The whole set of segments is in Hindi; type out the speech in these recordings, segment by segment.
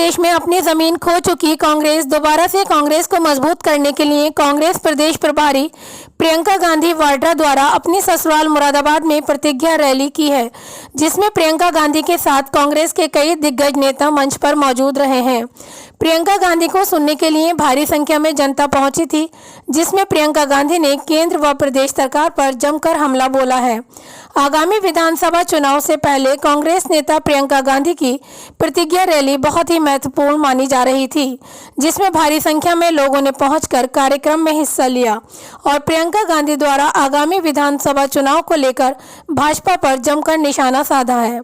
प्रदेश में अपनी जमीन खो चुकी कांग्रेस दोबारा से कांग्रेस को मजबूत करने के लिए कांग्रेस प्रदेश प्रभारी प्रियंका गांधी वाड्रा द्वारा अपनी ससुराल मुरादाबाद में प्रतिज्ञा रैली की है, जिसमें प्रियंका गांधी के साथ कांग्रेस के कई दिग्गज नेता मंच पर मौजूद रहे हैं। प्रियंका गांधी को सुनने के लिए भारी संख्या में जनता पहुंची थी, जिसमें प्रियंका गांधी ने केंद्र व प्रदेश सरकार पर जमकर हमला बोला है। आगामी विधानसभा चुनाव से पहले कांग्रेस नेता प्रियंका गांधी की प्रतिज्ञा रैली बहुत ही महत्वपूर्ण मानी जा रही थी, जिसमें भारी संख्या में लोगों ने पहुंचकर कार्यक्रम में हिस्सा लिया और प्रियंका गांधी द्वारा आगामी विधानसभा चुनाव को लेकर भाजपा पर जमकर निशाना साधा है।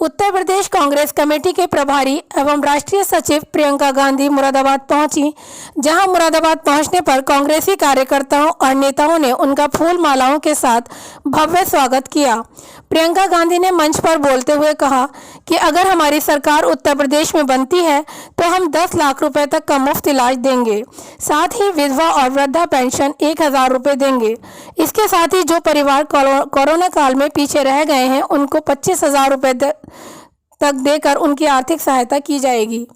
उत्तर प्रदेश कांग्रेस कमेटी के प्रभारी एवं राष्ट्रीय सचिव प्रियंका गांधी मुरादाबाद पहुंची, जहां मुरादाबाद पहुंचने पर कांग्रेसी कार्यकर्ताओं और नेताओं ने उनका फूल मालाओं के साथ भव्य स्वागत किया। प्रियंका गांधी ने मंच पर बोलते हुए कहा कि अगर हमारी सरकार उत्तर प्रदेश में बनती है तो हम 10 लाख रुपए तक का मुफ्त इलाज देंगे, साथ ही विधवा और वृद्धा पेंशन 1000 रुपये देंगे। इसके साथ ही जो परिवार कोरोना काल में पीछे रह गए हैं उनको 25,000 रुपये तक देकर उनकी आर्थिक सहायता की जाएगी।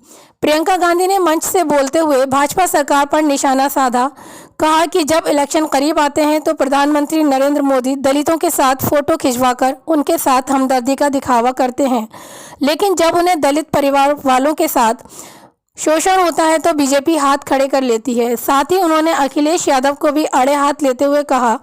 प्रियंका गांधी ने मंच से बोलते हुए भाजपा सरकार पर निशाना साधा, कहा कि जब इलेक्शन करीब आते हैं तो प्रधानमंत्री नरेंद्र मोदी दलितों के साथ फोटो खिंचवाकर उनके साथ हमदर्दी का दिखावा करते हैं, लेकिन जब उन्हें दलित परिवार वालों के साथ शोषण होता है तो बीजेपी हाथ खड़े कर लेती है। साथ ही उन्होंने अखिलेश यादव को भी अड़े हाथ लेते हुए कहा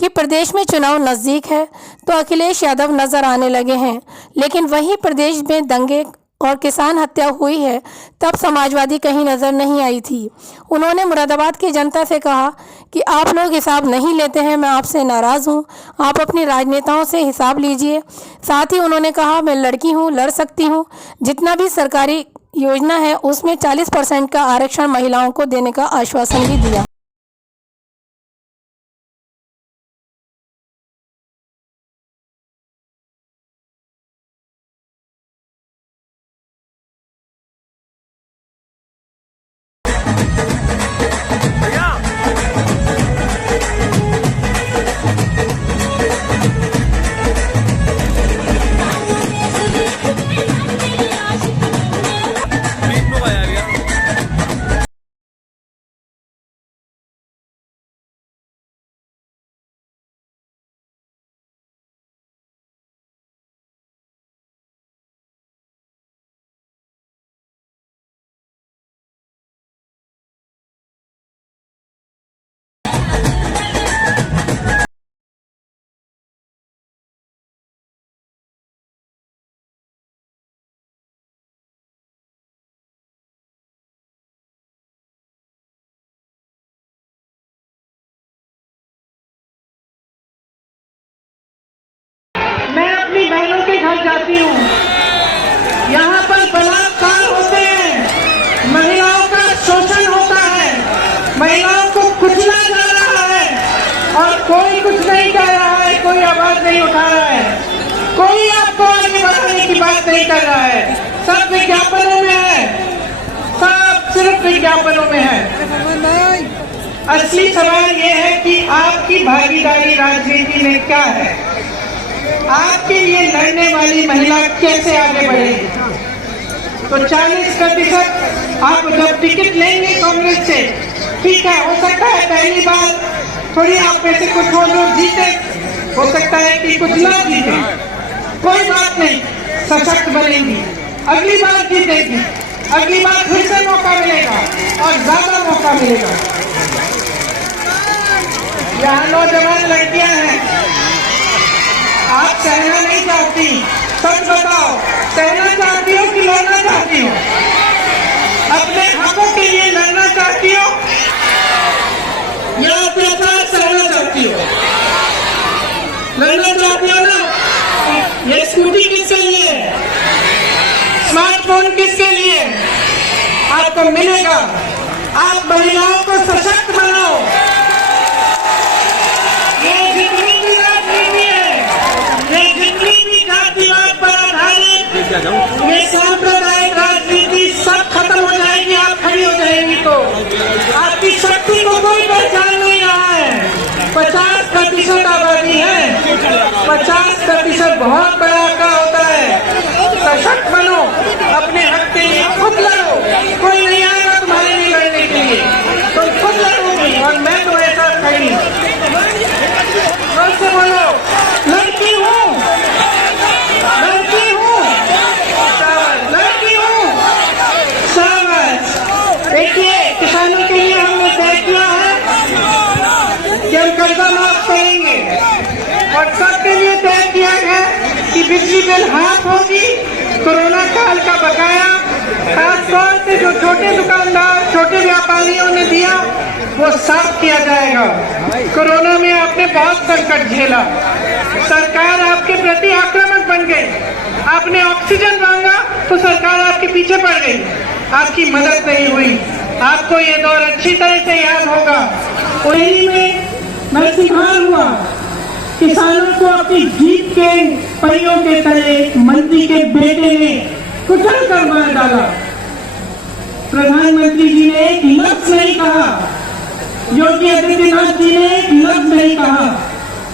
कि प्रदेश में चुनाव नज़दीक है तो अखिलेश यादव नजर आने लगे हैं, लेकिन वही प्रदेश में दंगे और किसान हत्या हुई है तब समाजवादी कहीं नजर नहीं आई थी। उन्होंने मुरादाबाद की जनता से कहा कि आप लोग हिसाब नहीं लेते हैं, मैं आपसे नाराज़ हूं, आप अपने राजनेताओं से हिसाब लीजिए। साथ ही उन्होंने कहा मैं लड़की हूं, लड़ सकती हूं, जितना भी सरकारी योजना है उसमें 40% का आरक्षण महिलाओं को देने का आश्वासन भी दिया। मैं अपनी बहनों के घर जाती हूँ, यहाँ पर बलात्कार होते हैं, महिलाओं का शोषण होता है, महिलाओं को कुचला जा रहा है और कोई कुछ नहीं कह रहा है, कोई आवाज नहीं उठा रहा है, कोई आपको आगे बढ़ाने की बात नहीं कर रहा है। सब विज्ञापनों में है, सब सिर्फ विज्ञापनों में है। असली सवाल ये है कि आपकी भागीदारी राजनीति में क्या है, आपके लिए लड़ने वाली महिला कैसे आगे बढ़ेगी। तो 40% आप जब टिकट लेंगे कांग्रेस से, ठीक है, हो सकता है पहली बार थोड़ी आप में से कुछ हो जो जीते, हो सकता है कि कुछ ना जीते, कोई बात नहीं, सशक्त बनेगी, अगली बार जीतेगी, अगली बार फिर से मौका मिलेगा और ज्यादा मौका मिलेगा। यहाँ नौजवान लड़कियां हैं, आप सहना नहीं चाहती, सच बताओ, सहना चाहती हो कि लड़ना चाहती हो? अपने हकों के लिए लड़ना चाहती हो या अत्याचार सहना चाहती हो? लड़ना चाहती हो ना? ये स्कूटी किसके लिए है? स्मार्टफोन किसके लिए? आपको मिलेगा। आप महिलाओं को सशक्त बनाओ। ये जितनी भी राजनीति है, ये जितनी भी जातिवाद पर आधारित ये सांप्रदायिक राजनीति सब खत्म हो जाएगी। आप खड़ी हो जाएंगी तो आपकी शक्ति को कोई पहचान नहीं रहा है। 50% आबादी है, 50% बहुत बड़ा आंकड़ा होता है। सशक्त बनो, अपने हक के लिए खुद लड़ो। कोई नहीं आएगा तुम्हारे लिए लड़ने के लिए, तुम खुद लड़ोगी और मैं तुम्हारे साथ खड़ी। जोर से बोलो, लड़की हूँ, लड़की हूँ, लड़की हूँ। शाबाश। देखिए, किसानों के लिए हमने तय किया है कि हम कर्जा माफ करेंगे और सबके लिए तय किया है कि बिजली बिल हाफ होगी। कोरोना काल का बकाया खास तौर से जो छोटे दुकानदार, छोटे व्यापारियों ने दिया, वो साफ किया जाएगा। कोरोना में आपने बहुत संकट झेला, सरकार आपके प्रति आक्रामक बन गई, आपने ऑक्सीजन मांगा तो सरकार आपके पीछे पड़ गई, आपकी मदद नहीं हुई। आपको ये दौर अच्छी तरह से याद होगा। कोयली में नरसिंहार हुआ, किसानों को अपनी जीप के पहियों के तले मंत्री के बेटे ने कुचल कर मार डाला। प्रधानमंत्री जी ने एक लफ्ज नहीं कहा, योगी आदित्यनाथ जी ने एक लफ्ज नहीं कहा,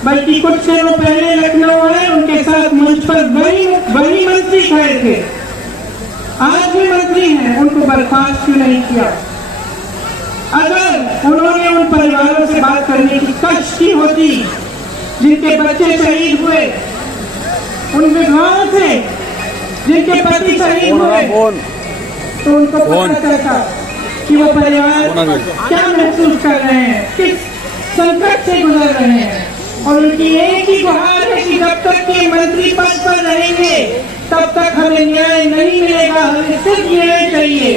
बल्कि कुछ दिनों पहले लखनऊ आए, उनके साथ मंच पर वही मंत्री खड़े थे, आज भी मंत्री हैं, उनको बर्खास्त क्यों नहीं किया? अगर उन्होंने उन परिवारों से बात करने की कष्ट की होती जिनके बच्चे शहीद हुए, उन विधवाओं से जिनके पति शहीद हुए, तो उनको पता चलता कि वो परिवार क्या महसूस कर रहे हैं, किस संकट से गुजर रहे हैं। और उनकी एक ही गुहार है कि जब तक के मंत्री पद पर रहेंगे तब तक हमें न्याय नहीं मिलेगा, हमें सिर्फ न्याय चाहिए।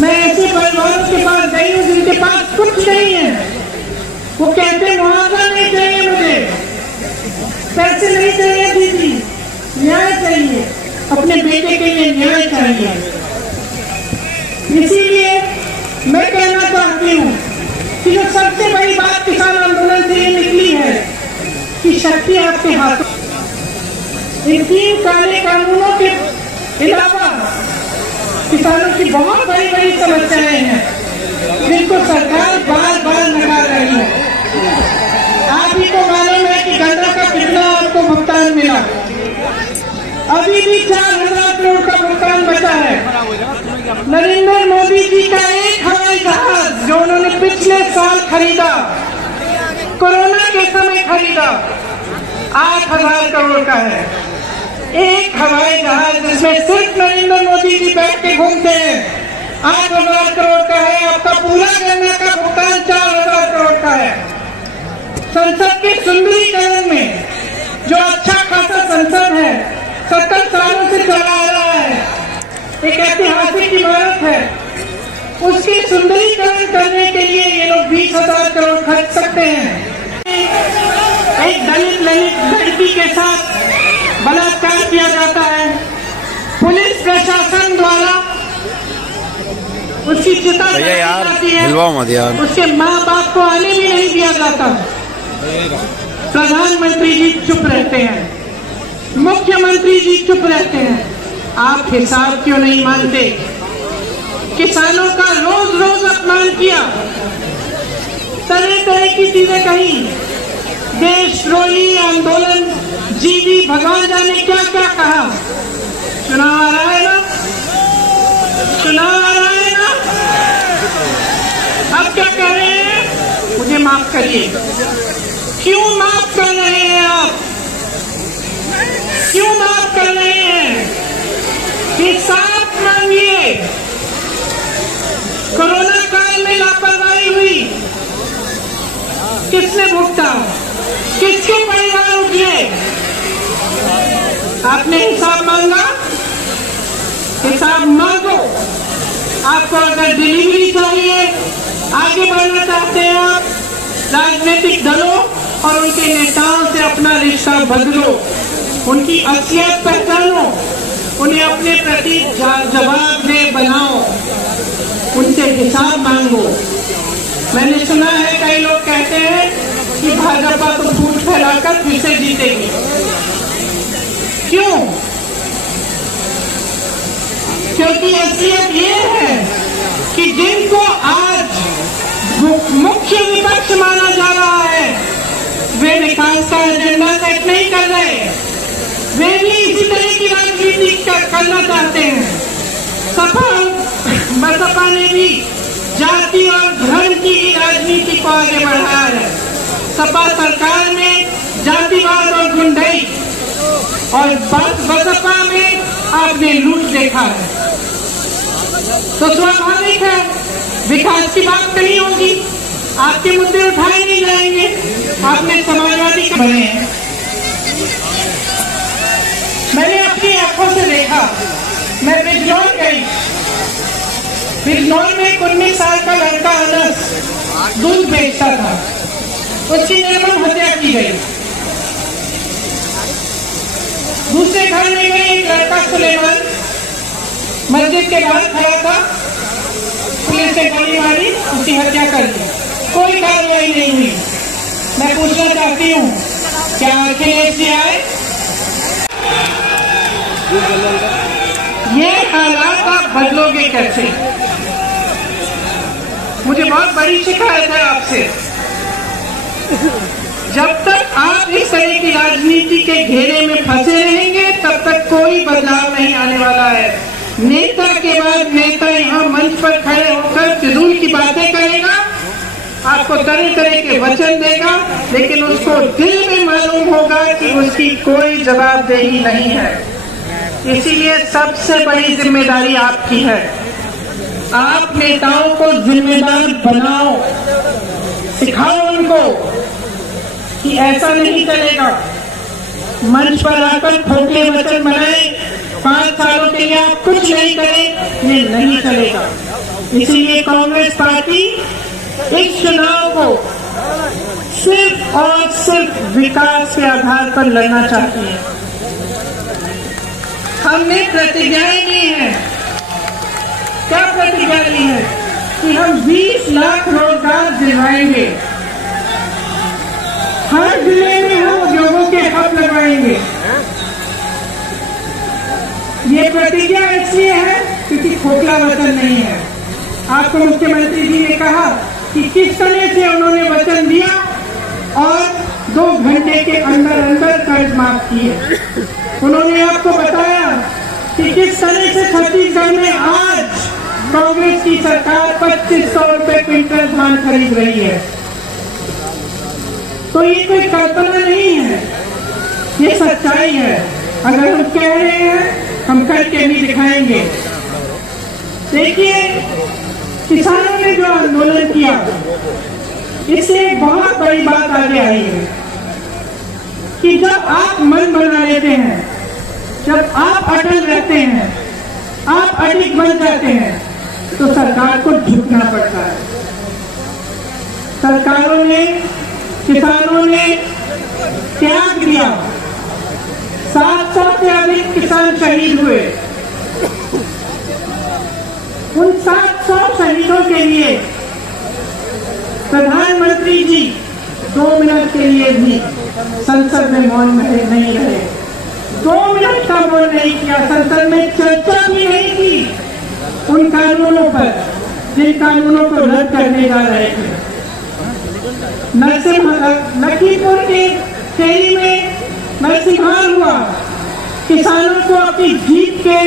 मैं ऐसे परिवारों के पास गई हूँ जिनके पास कुछ नहीं है, वो कहते मुआवजा नहीं चाहिए, मुझे पैसे नहीं चाहिए, दीदी न्याय चाहिए, अपने बेटे के लिए न्याय चाहिए। इसीलिए मैं कहना चाहती हूँ कि जो सबसे बड़ी बात किसान आंदोलन से ये निकली है कि शक्ति आपके हाथों। इन 3 काले कानूनों के अलावा किसानों की बहुत बड़ी बड़ी समस्याएं हैं जिनको सरकार बार बार नकार रही है। आप ही को मालूम है कि गन्ना का कितना आपको भुगतान मिला, अभी भी 4,000 करोड़ का भुगतान बचा है। नरेंद्र मोदी जी का एक हवाई जहाज जो उन्होंने पिछले साल खरीदा, कोरोना के समय खरीदा, 8,000 करोड़ का है। एक हवाई जहाज जिसमें सिर्फ नरेंद्र मोदी जी बैठ के घूमते हैं, 8,000 करोड़ का है। आपका पूरा गन्ना का भुगतान 4,000 करोड़ का है। संसद के सुंदरीकरण में जो अच्छा खासा संसद है, 70 सालों से चला आ रहा है, एक ऐतिहासिक इमारत है, उसकी सुंदरीकरण करने के लिए ये लोग 20,000 करोड़ खर्च सकते हैं। एक दलित लड़की के साथ बलात्कार किया जाता है, पुलिस प्रशासन द्वारा उसकी चिता जाती है, उसके माँ बाप को आने भी नहीं दिया जाता। प्रधानमंत्री जी चुप रहते हैं, मुख्यमंत्री जी चुप रहते हैं। आप हिसाब क्यों नहीं मानते? किसानों का रोज रोज अपमान किया, तरह तरह की चीजें कही, देशद्रोही आंदोलन, जीवी भगवान जाने क्या क्या कहा। चुनाव आ रहा है ना, चुनाव आ रहा है ना, अब क्या कह रहे हैं? मुझे माफ करिए। क्यों माफ कर रहे हैं आप? क्यों माफ कर रहे हैं? हिसाब मांगिए। कोरोना काल में लापरवाही हुई, किसने भुगता? किसके परिवार उठे? आपने हिसाब मांगा, हिसाब मांगो। आपको अगर डिलीवरी चाहिए, आगे बढ़ना चाहते हैं आप, राजनीतिक दलों और उनके नेताओं से अपना रिश्ता बदलो, उनकी असलियत पहचानो, उन्हें अपने प्रति जवाबदेह बनाओ, उनसे हिसाब मांगो। मैंने सुना है कई लोग कहते हैं कि भाजपा तो फूट फैलाकर फिर से जीतेगी। क्यों? क्योंकि असलियत ये है कि जिनको आज मुख्य विपक्ष माना जा रहा है, वे विकास का एजेंडा सेट नहीं कर रहे, वे भी इसी तरह की राजनीति करना चाहते हैं। सपा बसपा ने भी जाति और धर्म की राजनीति को आगे बढ़ाया है। सपा सरकार में जातिवाद और गुंडाई और बसपा में आपने लूट देखा है। तो स्वाभाविक है विकास की बात नहीं होगी, आपके मुद्दे उठाए नहीं जाएंगे। आपने समाजवादी के बने हैं। मैंने अपनी आंखों से देखा, मैं बिजनौर गई। बिजनौर में एक 19 साल का लड़का अनस दूध बेचता था, उसकी निर्मम हत्या की गई। दूसरे घर में गई, एक लड़का सुलेमान मस्जिद के बाहर खड़ा था, पुलिस ने गोली मारी, उसकी हत्या कर दी, कोई कार्रवाई नहीं हुई। मैं पूछना चाहती हूँ, क्या अखिलेश जी आए? ये हालात आप बदलोगे कैसे? मुझे बहुत बड़ी शिकायत है आपसे। जब तक आप इस तरह की राजनीति के घेरे में फंसे रहेंगे तब तक कोई बदलाव नहीं आने वाला है। नेता के बाद नेता यहाँ मंच पर खड़े होकर फिजूल की बातें करेगा, आपको तरह तरह के वचन देगा, लेकिन उसको दिल में मालूम होगा कि उसकी कोई जवाबदेही नहीं है। इसीलिए सबसे बड़ी जिम्मेदारी आपकी है। आप नेताओं को जिम्मेदार बनाओ, सिखाओ उनको कि ऐसा नहीं चलेगा। मंच पर आकर खोखले वचन बनाए, 5 सालों के लिए आप कुछ नहीं करें, ये नहीं चलेगा। इसीलिए कांग्रेस पार्टी इस चुनाव को सिर्फ और सिर्फ विकास के आधार पर लड़ना चाहती है। हमने प्रतिज्ञाएं ली हैं। क्या प्रतिज्ञा ली है? कि हम 20 लाख रोजगार दिलवाएंगे, हर जिले में हम उद्योगों के हब लगवाएंगे। ये प्रतिज्ञा इसलिए है क्योंकि खोखला वचन नहीं है। आपको मुख्यमंत्री जी ने कहा कि किस तरह से उन्होंने वचन दिया और 2 घंटे के अंदर अंदर कर्ज माफ किए। उन्होंने आपको बताया कि किस तरह से छत्तीसगढ़ में आज कांग्रेस की सरकार 2500 रुपए क्विंटल धान खरीद रही है। तो ये कोई कल्पना नहीं है, ये सच्चाई है। अगर हम कह रहे हैं, हम करके भी दिखाएंगे। देखिए, किसानों ने जो आंदोलन किया, इससे एक बहुत बड़ी बात आगे आई है कि जब आप मन बना लेते हैं, जब आप अटल रहते हैं, आप अडिग बन जाते हैं, तो सरकार को झुकना पड़ता है। सरकारों ने, किसानों ने त्याग दिया। 700 से अधिक किसान शहीद हुए। उन 700 शहीदों के लिए प्रधानमंत्री जी 2 मिनट के लिए भी संसद में मौन नहीं रहे। 2 मिनट का मौन नहीं किया, संसद में चर्चा भी नहीं की उन कानूनों पर जिन कानूनों को रद्द करने जा रहे थे। लखीमपुर के खेड़ी में नरसिंहार हुआ, किसानों को अपनी जीत के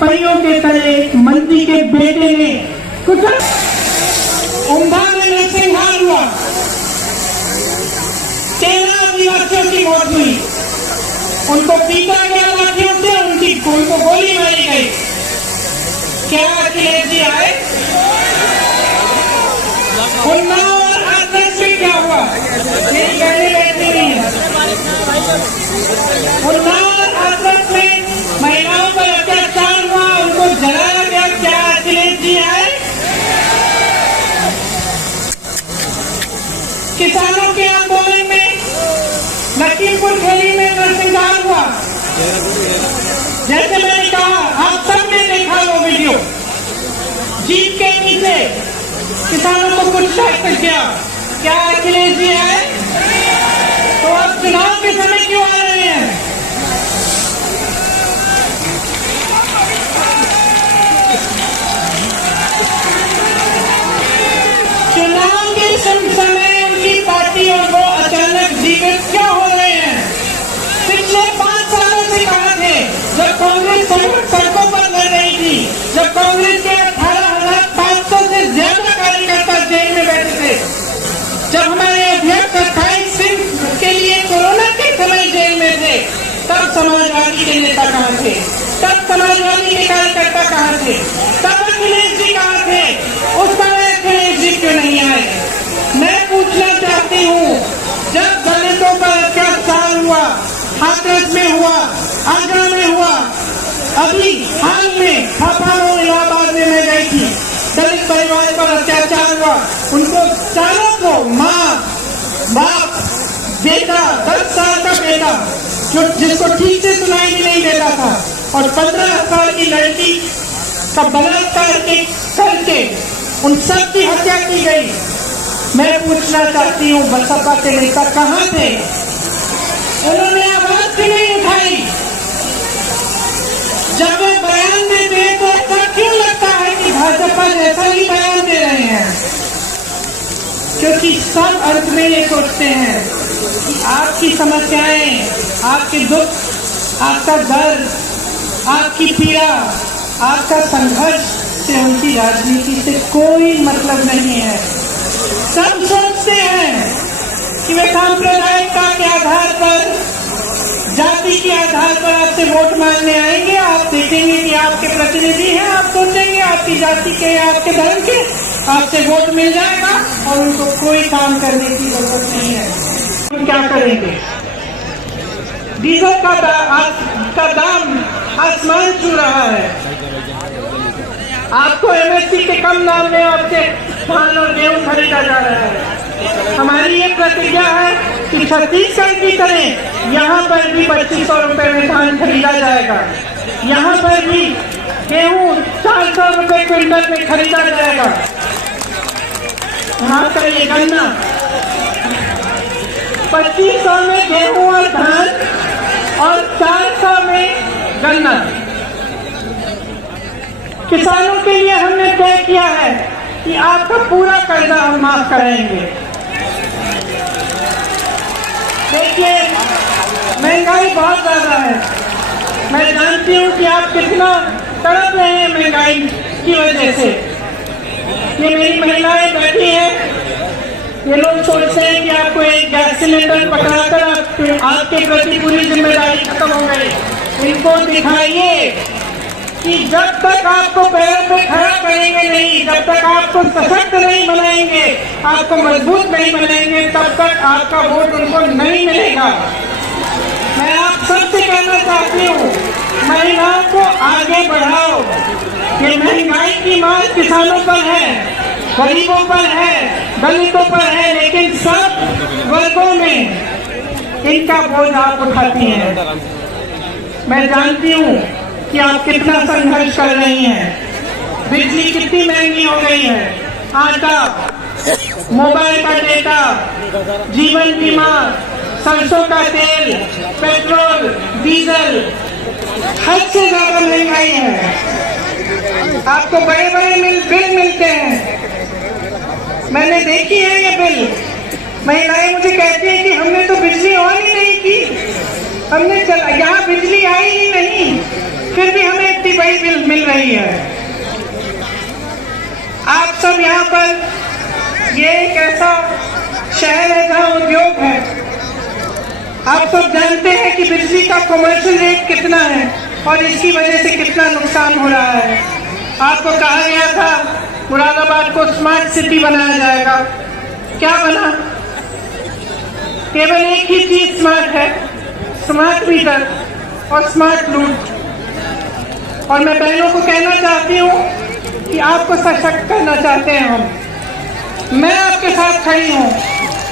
पहियों के तले मंत्री के बेटे ने कुछ। उम्दा में नरसिंहार हुआ, 13 आदिवासियों की मौत हुई, उनको पीटा गया लाठियों से, उनको गोली मारी गई। क्या अखिलेश जी आए? उन्नाव और हाथरस में क्या हुआ? मेरी गाड़ी बैठती नहीं है। उन्नाव और हाथरस में महिलाओं पर अत्याचार हुआ, उनको जलाया गया। क्या अखिलेश जी आए? किसानों के आंदोलन में लखीमपुर खीरी में नरसिंहार हुआ। जैसे मैंने कहा, आप सबने देखा वो वीडियो, जीप के नीचे किसानों को कुछ टैक्स किया। क्या अखिलेश जी आए? तो आप चुनाव के समय क्यों आ रहे हैं? चुनाव के समय उनकी पार्टी और वो अचानक जीवित क्यों हो रहे हैं? पिछले 5 सालों से कहा थे, जब कांग्रेस सड़कों पर लड़ रही थी, जब कांग्रेस के 18,000 समाजवादी के नेता कहाँ थे, तब समाजवादी के कार्यकर्ता कहाँ थे, तब अखिलेश जी कहाँ थे, उस समय अखिलेश जी क्यों नहीं आए। मैं पूछना चाहती हूँ, जब दलितों पर अत्याचार हुआ, हाथरस में हुआ, आगरा में हुआ, अभी हाल में हाथानो इलाहाबाद में मैं गई थी, दलित परिवार पर अत्याचार हुआ, उनको चारों को माँ बाप बेटा 10 साल का बेटा जो जिसको ठीक से सुनाई भी नहीं देता था और 15 साल की लड़की का बलात्कार करके उन सब की हत्या की गई। मैं पूछना चाहती हूँ, बसपा के नेता कहाँ थे? उन्होंने आवाज भी नहीं उठाई। जब वे बयान देते हैं तो ऐसा क्यों लगता है कि भाजपा जैसा ही बयान दे रहे हैं? क्योंकि सब अर्थ में ये सोचते हैं कि आपकी समस्याएं, आपके दुख, आपका दर्द, आपकी पीड़ा, आपका संघर्ष से उनकी राजनीति से कोई मतलब नहीं है। सब सोचते हैं कि वे सांप्रदायिकता के आधार पर, जाति के आधार पर आपसे वोट मांगने आएंगे। आप देखेंगे कि आपके प्रतिनिधि हैं, आप सोचेंगे आपकी जाति के, आपके धर्म के, आपसे वोट मिल जाएगा और उनको कोई काम करने की जरूरत नहीं है। तो क्या करेंगे? डीजल का दाम आसमान छू रहा है। आपको एमएसपी के कम दाम में आपसे धान और गेहूं खरीदा जा रहा है। हमारी ये प्रतिज्ञा है कि छत्तीसगढ़ की तरह यहाँ पर भी 2500 रुपए में धान खरीदा जाएगा। यहाँ पर भी गेहूं 400 रुपए क्विंटल में खरीदा जाएगा। यहाँ पर ये गन्ना 2500 में गेहूं और धान और 400 में गन्ना। किसानों के लिए हमने तय किया है कि आपका पूरा कर्जा हम माफ कराएंगे। देखिए, महंगाई बहुत ज्यादा है। मैं जानती हूँ कि आप कितना तड़प रहे हैं महंगाई की वजह से। ये मेरी महिलाएं बैठी हैं, ये लोग सोचते हैं कि आपको एक गैस सिलेंडर पकड़ाकर आपके प्रति पूरी जिम्मेदारी खत्म हो गई। इनको दिखाइए कि जब तक आपको पैरों पे खड़ा करेंगे नहीं, जब तक आपको सशक्त नहीं बनाएंगे, आपको मजबूत नहीं बनाएंगे, तब तक आपका वोट उनको नहीं मिलेगा। मैं आप सबसे कहना चाहती हूँ, महिलाओं को आगे बढ़ाओ। ये महंगाई की मार किसानों पर है, गरीबों पर है, दलितों पर है, लेकिन सब वर्गों में इनका बोझ आप उठाती हैं। मैं जानती हूँ कि आप कितना संघर्ष कर रही हैं। बिजली कितनी महंगी हो गई है, आटा, मोबाइल का डेटा, जीवन बीमा, सरसों का तेल, पेट्रोल, डीजल, हद से ज्यादा महंगाई है। आपको बड़े बड़े बिल मिलते हैं। मैंने देखी है ये बिल। महिलाएं मुझे कहती हैं कि हमने तो बिजली ऑन ही नहीं की, हमने यहाँ बिजली आई ही नहीं, फिर भी हमें इतनी बड़ी बिल मिल रही है। आप सब यहाँ पर, ये एक ऐसा शहर है जहाँ उद्योग है। आप सब जानते हैं कि बिजली का कमर्शियल रेट कितना है और इसकी वजह से कितना नुकसान हो रहा है। आपको कहा गया था मुरादाबाद को स्मार्ट सिटी बनाया जाएगा, क्या बना? केवल एक ही चीज स्मार्ट है, स्मार्ट मीटर और स्मार्ट लूट। और मैं बहनों को कहना चाहती हूँ कि आपको सशक्त करना चाहते हैं हम। मैं आपके साथ खड़ी हूँ,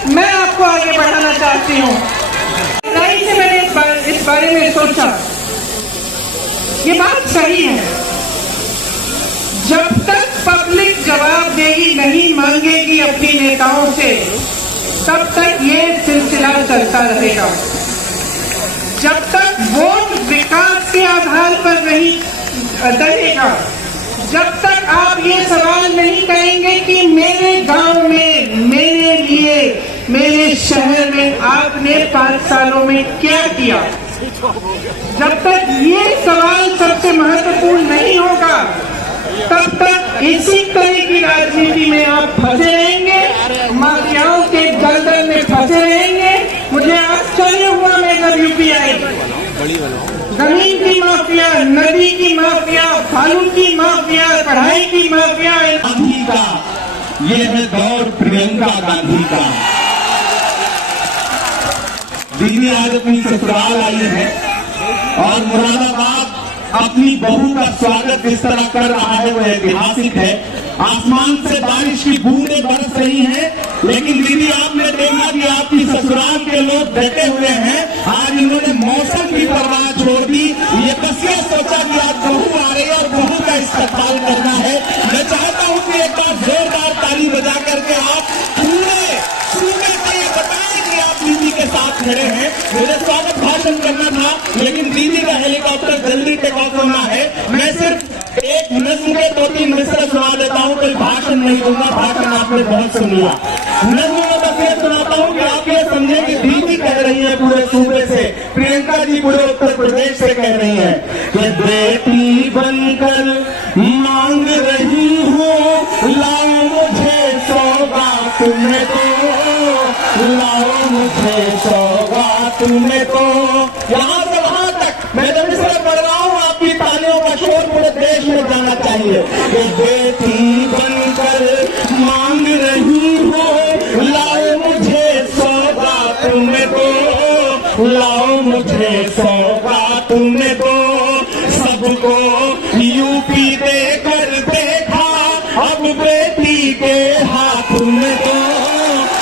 मैं आपको आगे बढ़ाना चाहती हूँ। नहीं से मैंने इस बारे में सोचा, ये बात सही है। जब तक पब्लिक जवाबदेही नहीं मांगेगी अपनी नेताओं से, तब तक ये सिलसिला चलता रहेगा। जब तक वोट विकास के आधार पर नहीं रहेगा, जब तक आप ये सवाल नहीं करेंगे कि मेरे गांव में, मेरे लिए, मेरे शहर में आपने 5 सालों में क्या किया, जब तक ये सवाल सबसे महत्वपूर्ण नहीं होगा, तब तक इसी तरह की राजनीति में आप फंसे रहेंगे, माफियाओं के गर्दन में फंसे रहेंगे। मुझे आश्चर्य हुआ मैं जब यूपी आई, जमीन की माफिया, नदी की माफिया, बालू की माफिया, पढ़ाई की माफिया। गांधी का ये है दौर प्रियंका गांधी का। दीदी आज अपनी ससुराल आई है और मुरादाबाद अपनी बहू का स्वागत जिस तरह कर रहा है वो ऐतिहासिक है। आसमान से बारिश की बूंदें बरस रही हैं, लेकिन दीदी आपने देखा कि आपकी ससुराल के लोग डटे हुए हैं। आज इन्होंने मौसम की परवाह छोड़ दी। ये कसिया सोचा कि आज बहू आ रही है और बहू का इस्तेमाल करना है। मैं चाहता हूं कि एक बार जोरदार ताली बजा करके आप पूरे सूबे को ये बताएं कि आप दीदी के साथ खड़े हैं। मुझे स्वागत भाषण करना था, लेकिन दीदी का हेलीकॉप्टर जल्दी टेक ऑफ होना है। मैं सिर्फ एक नज्म के 2-3 मिसरे सुना देता हूँ, कोई भाषण नहीं दूंगा, भाषण आपने बहुत सुन लिया। नज्म में बस ये सुनाता हूँ कि आप ये समझें कि दीदी कह रही है पूरे सूबे से, प्रियंका जी पूरे उत्तर प्रदेश से कह रही है कि बेटी बनकर मांग रही हूँ, लाओ मुझे सौगात में दो, लाओ मुझे सौगात में दो। यहाँ से वहां तक मैं जब इसे पढ़ रहा हूँ, आपकी तालियों का शोर पूरे देश में जाना चाहिए कि बेटी बनकर मांग रही हो, लाओ मुझे सौगात में दो, लाओ मुझे सौगात में दो। सबको यूपी देकर देखा, अब बेटी के हाथ में दो,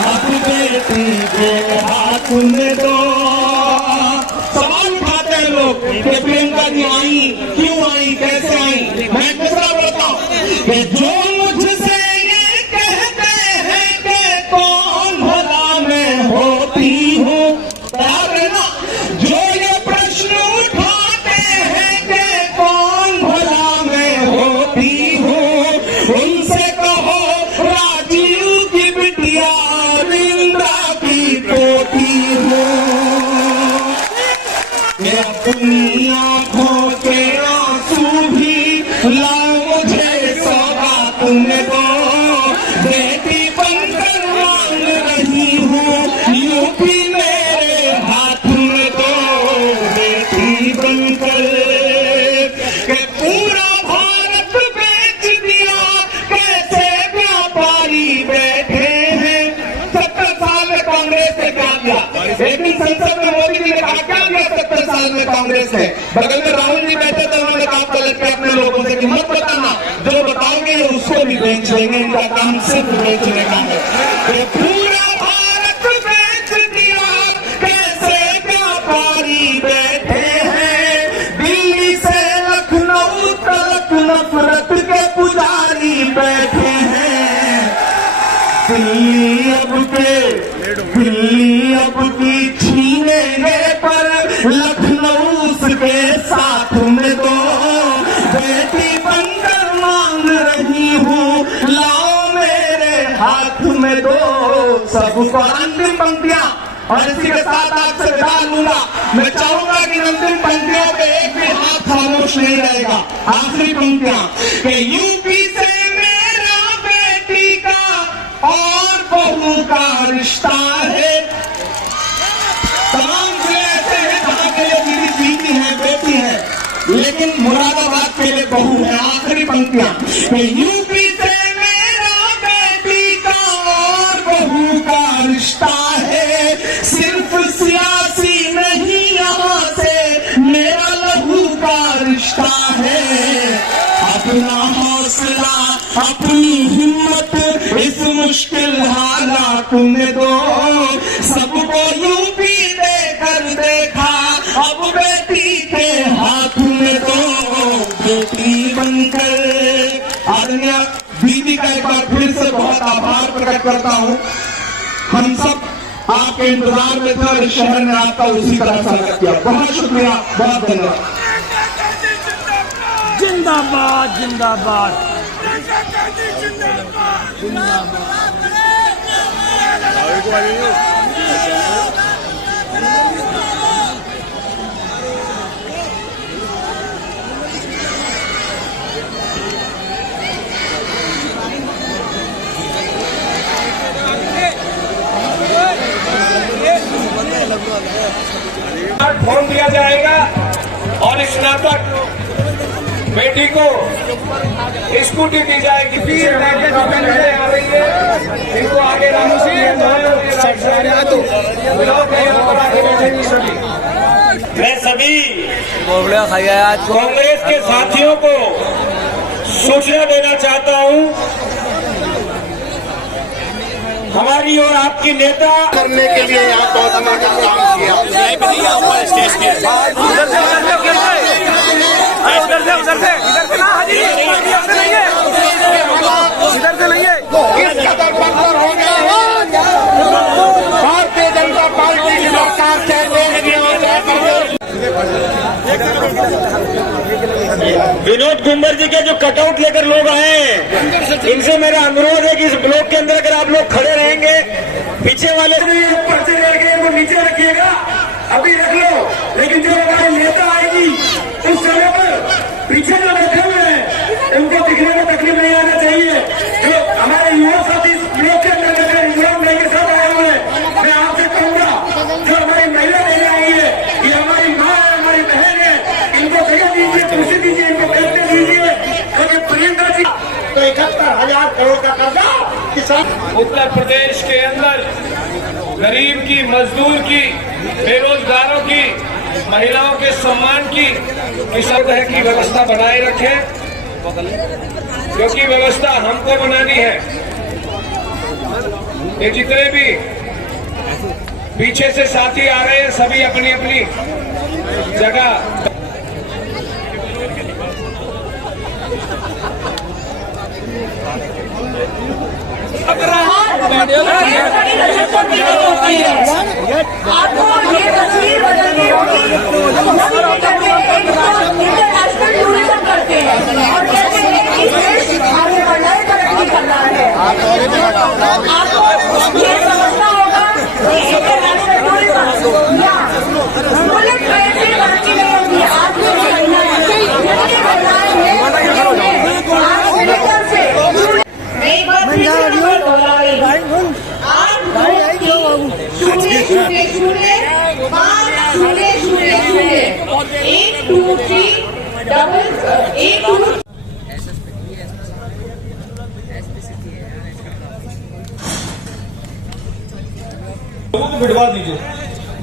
अब बेटी के हाथ में दो। सवाल उठाते हैं लोग कि प्रियंका जी आई, क्यों आई, कैसे आई। मैं दूसरा बोलता हूँ कि जो मुझसे ये कहते हैं कि कौन भला मैं होती हूँ, याद है ना, जो ये प्रश्न उठाते हैं कि कौन भला मैं होती हूँ, उनसे कहो राजीव की बिटिया इंदिरा की पोती हूँ। अपनी आंखों के आंसू भी लाओ मुझे सौगात में दो, बेटी बनकर मांग रही हूँ, यूपी मेरे हाथ में दो, बेटी बनकर। के पूरा भारत बेच दिया, कैसे व्यापारी बैठे हैं। 70 साल में कांग्रेस ने क्या किया, लेकिन संसद में मोदी जी ने कहा क्या किया 70 साल में कांग्रेस ने। बगल में राहुल जी बैठे थे, उन्होंने कहा पलट के अपने लोगों से कि मत बताना, जो बताओगे उसको भी बेच लेंगे, इनका काम सिर्फ बेचने का है। ये पूरा भारत बेच दिया, कैसे व्यापारी बैठे हैं। दिल्ली से लखनऊ तक नफरत के पुजारी बैठे हैं। दिल्ली अब की छीनेंगे पर लखनऊ उसके साथ में दो, बेटी बनकर मांग रही हूँ, लाओ मेरे हाथ में दो। सबको अंतिम पंक्तियां, और इसी के साथ आपसे विदा लूंगा। मैं चाहूंगा कि अंतिम पंक्तियों पे एक भी हाथ खामोश नहीं रहेगा। आखिरी पंक्तियां कि यूपी से मेरा बेटी का और बहू का रिश्ता है। तमाम जिले ऐसे हैं जहां के लिए दीदी जीती है, बेटी है, लेकिन मुरादाबाद के लिए बहू है। आखिरी पंक्तियां कि यूपी से मेरा बेटी का और बहू का रिश्ता है, सिर्फ सियासी नहीं यहाँ से मेरा लहू का रिश्ता है। अपना हौसला, अपनी हिम्मत इस मुश्किल हालात में दो, सबको यूपी देकर देखा, अब बेटी के हाथ में दो, बेटी बनकर। आदरणीय दीदी का एक बार फिर से बहुत आभार प्रकट करता हूँ। हम सब आपके इंतजार में थे और इस शहर ने आपका उसी तरह स्वागत किया। बहुत शुक्रिया, बहुत धन्यवाद। जिंदाबाद जिंदाबाद फॉर्म दिया जाएगा और स्नातक बेटी को स्कूटी दी जाएगी। पीछे महिलाएं आ रही है, इनको आगे रास्ता दिया जाए। सभी मैं सभी कांग्रेस के साथियों को सूचना देना चाहता हूं, हमारी और आपकी नेता करने के लिए यहाँ पहुंचने का काम किया। इस कदर बदतर हो गए हैं, भारतीय जनता पार्टी की सरकार से विनोद गुंबर जी के जो कटआउट लेकर लोग आए हैं, इनसे मेरा अनुरोध है कि इस ब्लॉक के अंदर अगर आप लोग खड़े रहेंगे, पीछे वाले पर्चे लेके वो नीचे रखिएगा, अभी रख लो, लेकिन जो हमारे नेता आएगी उस समय पर पीछे जो बैठे हुए हैं उनको दिखने में तकलीफ नहीं आना चाहिए। जो हमारे युवा साथी ब्लॉक के अंदर बैठे युवा के साथ आए हुए हैं, मैं आपसे कहूंगा जो हमारी महिला लेने आई है, ये हमारी माँ है, हमारी बहन है, इनको जगह दीजिए, कुर्सी दीजिए, इनको बैठने दीजिए। क्योंकि प्रियंका जी तो 71,000 करोड़ का कर्जा किसान उत्तर प्रदेश के अंदर गरीब की, मजदूर की, बेरोजगारों की, महिलाओं के सम्मान की किसान तरह की व्यवस्था बनाए रखें, क्योंकि व्यवस्था हमको बनानी है। ये जितने भी पीछे से साथी आ रहे हैं, सभी अपनी अपनी जगह आपको ये तस्वीर बदलनी होगी। इंटरनेशनल टूरिज्म करते हैं और कहते हैं कि देश आगे बढ़ रहा है, तरक्की कर रहा है। आपको ये समझना होगा कि इंटरनेशनल टूरिज्म या बुलेट ट्रेन से तरक्की नहीं होगी। आज जो महिलाएं आज लेकर से एक बार फिर से दोहरा रही हूँ, आज शून्य शून्य शून्य 5 शून्य शून्य शून्य 1 2 3 डबल 1 2 लोगों को बिठवा दीजिए,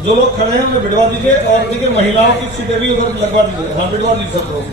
जो लोग खड़े हैं उन्हें बिठवा दीजिए और देखिए महिलाओं की सीटें भी उधर लगवा दीजिए। हाँ, बिठवा दीजिए सब लोग।